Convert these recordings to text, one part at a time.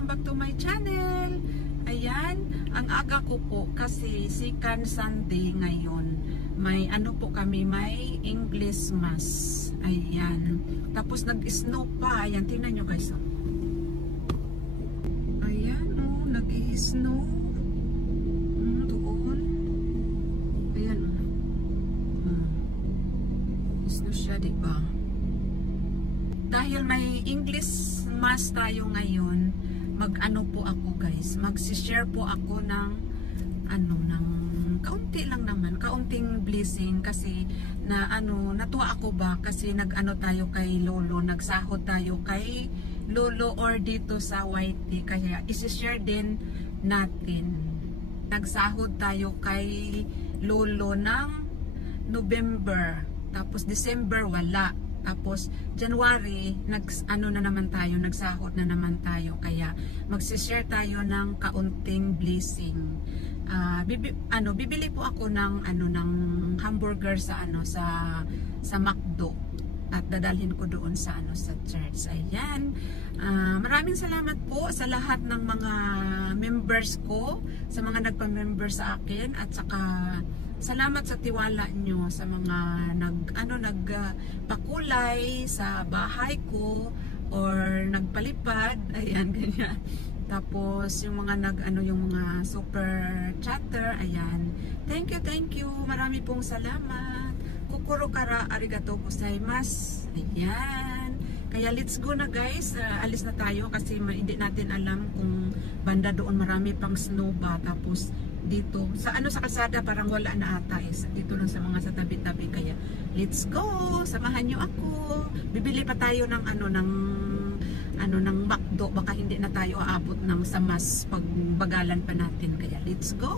Welcome back to my channel. Ayan, ang aga ko po kasi second Sunday ngayon. May ano po kami, may English Mass. Ayan. Tapos nag-snow pa. Ayan, tingnan nyo guys. Oh. Ayan, oh, nag-snow. Doon. Ayan. Snow siya, diba? Dahil may English Mass tayo ngayon, mag-ano po ako guys, mag-share po ako ng ano, ng kaunti lang naman, kaunting blessing kasi na ano, natuwa ako ba kasi nag-ano tayo kay Lolo, nagsahod tayo kay Lolo or dito sa YT, kaya isi-share din natin. Nagsahod tayo kay Lolo ng November, tapos December wala. Tapos January ano na naman tayo, nagsahod na naman tayo, kaya magsi-share tayo ng kaunting blessing. Bibili po ako ng ano, ng hamburger sa ano, sa McDo at dadalhin ko doon sa ano, sa church. Ayan. Maraming salamat po sa lahat ng mga members ko, sa mga nagpa-member sa akin, at saka salamat sa tiwala nyo sa mga nagpakulay sa bahay ko or nagpalipad, ayan, ganyan. Tapos yung mga yung mga super chatter, ayan. Thank you. Marami pong salamat. Kokoro kara arigatou gozaimasu. Ayan. Kaya let's go na guys. Alis na tayo kasi hindi natin alam kung banda doon marami pang snow ba, tapos dito sa ano, sa kalsada parang wala na ata, dito lang sa mga sa tabi-tabi, kaya let's go, samahan nyo ako. Bibili pa tayo ng ng McDo, baka hindi na tayo aabot ng sa mas pagbagalan pa natin, kaya let's go.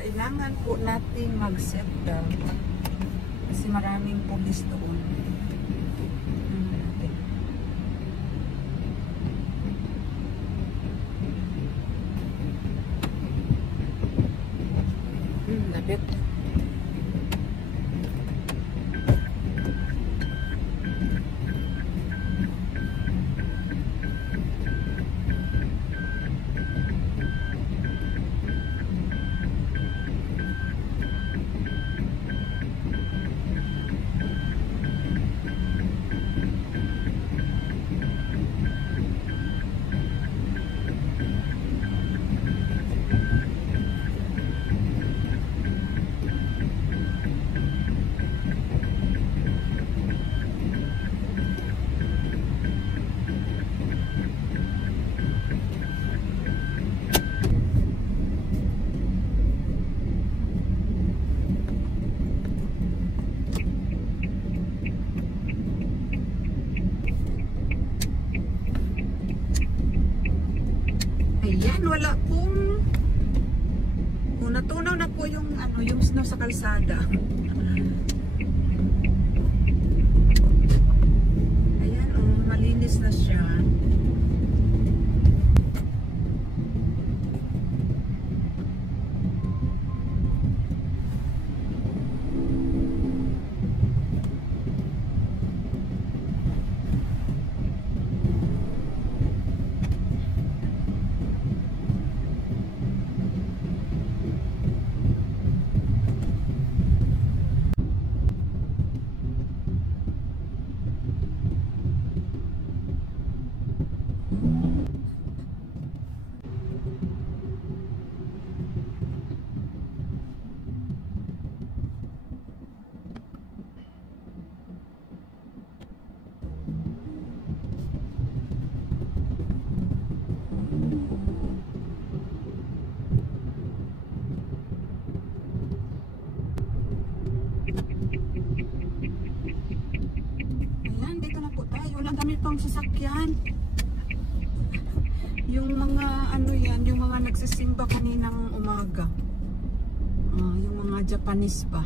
Kailangan po natin mag-seatbelt kasi maraming pulis doon. Lapit. Ayan, wala pong natunaw na po yung ano, yung snow sa kalsada. Ayan, oh, malinis na siya. Ayan, dito na po tayo. Walang dami pang sasakyan. Yung mga ano yan, yung mga nagsisimba kaninang umaga. Yung mga Japanese ba.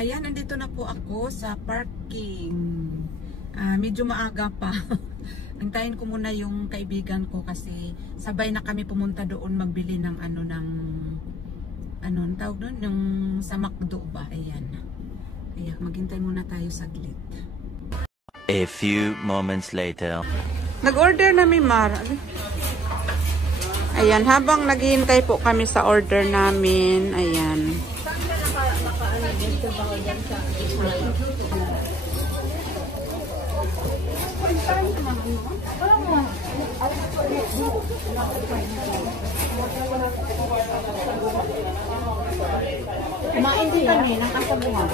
Ayan, nandito na po ako sa parking. Medyo maaga pa. Antayin ko muna yung kaibigan ko kasi sabay na kami pumunta doon magbili ng ang tawag doon, yung sa McDo ba? Ayan. Kaya maghintay muna tayo saglit. A few moments later. Nag-order na mi Mar. Ayan, habang naghihintay po kami sa order namin, ayan. Kumain din kami ng kasabuhan.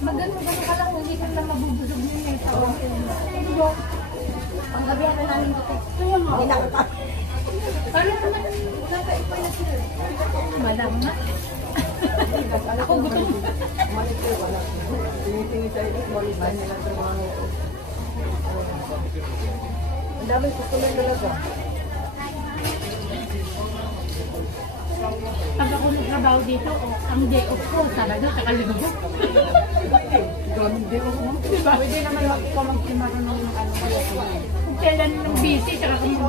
Maganda ka lang, hindi ka lang mabubusog niya yung tao. Ang gabi ako namin dito. Hindi nakaka. Kala ko naman, nakaipa na sila. Madam na. Ako gutom. Tinitingin sa ito, maliban nila sa mga ito. Ang dami kukulan talaga. Pag ako nagtrabaho dito, ang day off ko, Sabado, saka Linggo. Gaming day off mo. Diba? Pwede naman ako magsimarunong ng ano kaya ko. Kung kailan ng busy, saka kung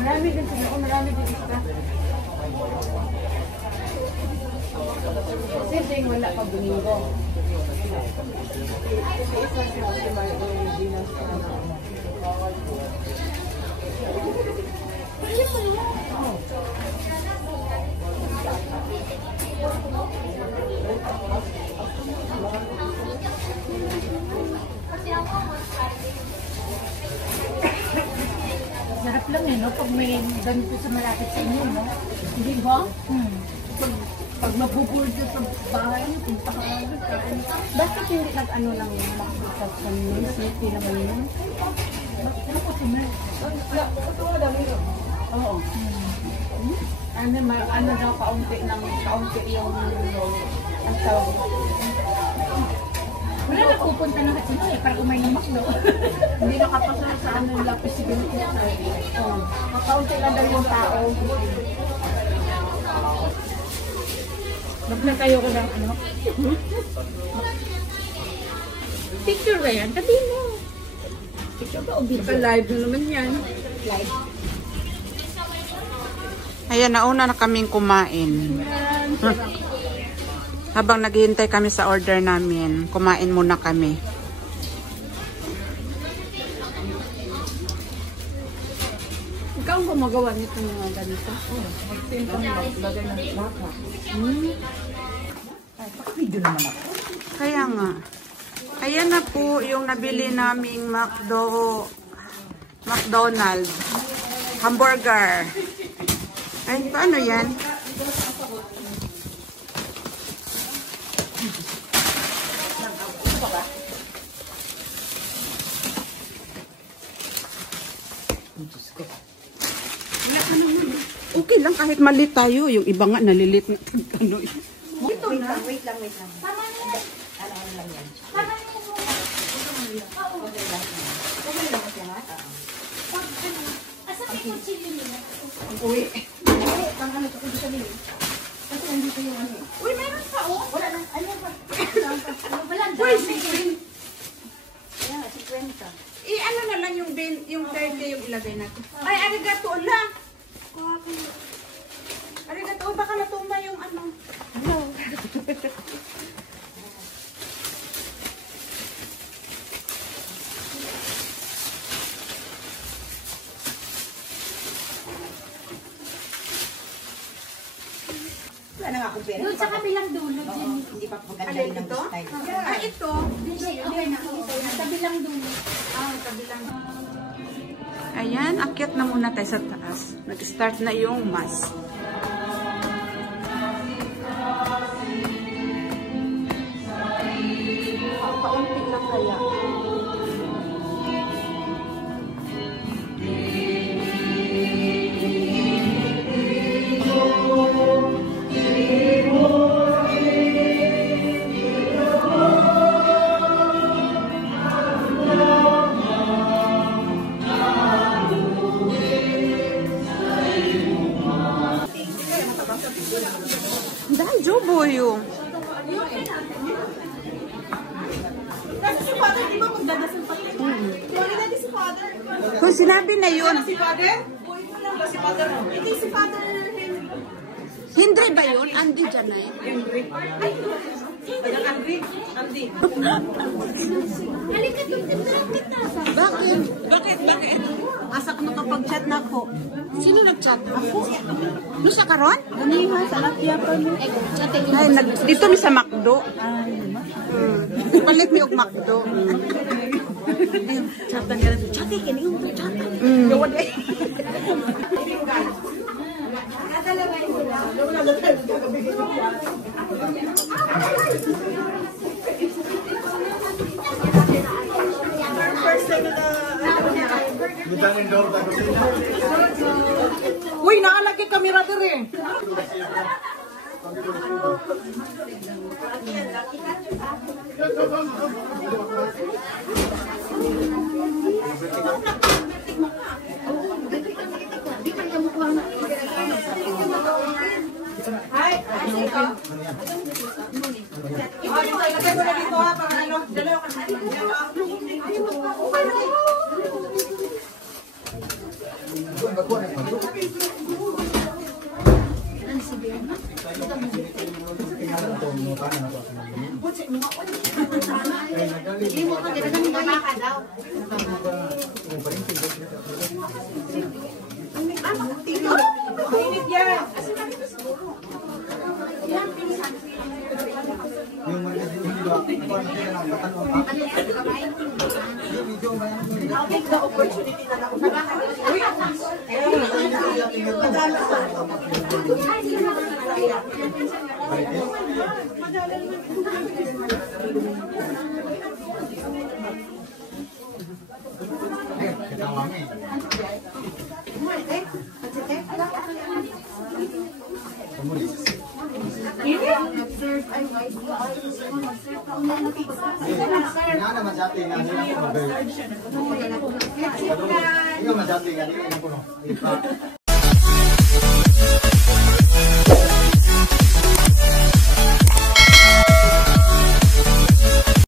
marami din sila ako, marami din isa. Kasi wala pa Domingo. Sarap lang eh, no? Pag may ganito sa malapit sa inyo, no? Hindi ba? Pag mabubuldo sa bahay, punta ka agad kain. Bakit hindi nag-ano lang yun? Makikita sa news, hindi naman yun. Bakit ano ko sinunod? Ito nga dami yun. Oo. Ano daw, kaunti yung ang tawag. Wala na pupunta na kasi no eh, para kumain ng McDo. Hindi nakapasa sa ano yung lapis siguro. Kaunti lang daw yung tao. Mag na tayo ko ng ano? Picture ba yan? Sabihin mo. Picture ba o video? Live na naman yan. Live. Ayan, nauna na kaming kumain. Habang naghihintay kami sa order namin, kumain muna kami. Ikaw ang gumagawa nito mga ganito? Oo. Magtinta mo maglagay ng baka. Ay, pakvideo naman ako. Kaya nga. Ayan na po yung nabili naming McDonald's. Hamburger. Ay, paano yan? Okay lang kahit mali tayo. Yung iba nga nalilit na ano. Ito na. Wait lang. Tama na. Ano lang yan? Tama na. Okay lang siya ha? Asa may kutsilyo nila? Uwi. Pang ano ko dito nila. Kasi nandito yung ano. Uy, meron pa oh. Wala na. Ano ba? Wala na. Uy, 50. Ayan, 50. I-ano na lang yung 30 yung ilagay natin. Ay, arigato lang. Arigato, baka natuma yung ano. Wala na nga akong pera. Doon sa kabilang dulo, Jim. Hindi pa maganda rin ang style. Ah, ito. Okay na. Sa kabilang dulo. Kabilang. Ayan, akyat na muna tayo sa taas. Nag-start na yung mass. Paunti lang kaya. Yung sinabi na yun. Si Father? Si Father. Hindi si Father Henry ba yun? Andy Janay? Henry. Anong Andy? Andy. Halika doon, tindahan kita. Bakit? Bakit? Asa ko nakapag-chat na ako. Sino nag-chat? Ako. No sa karon? Ganiha, sa Latvia pa mo. Ay, dito mi sa McDo. Palit mi og McDo. Chatan ka na. Chati, kini yung chatan. Gawad eh. Uy, naalagay kamera dire. Ikaw masyati nga, hindi ko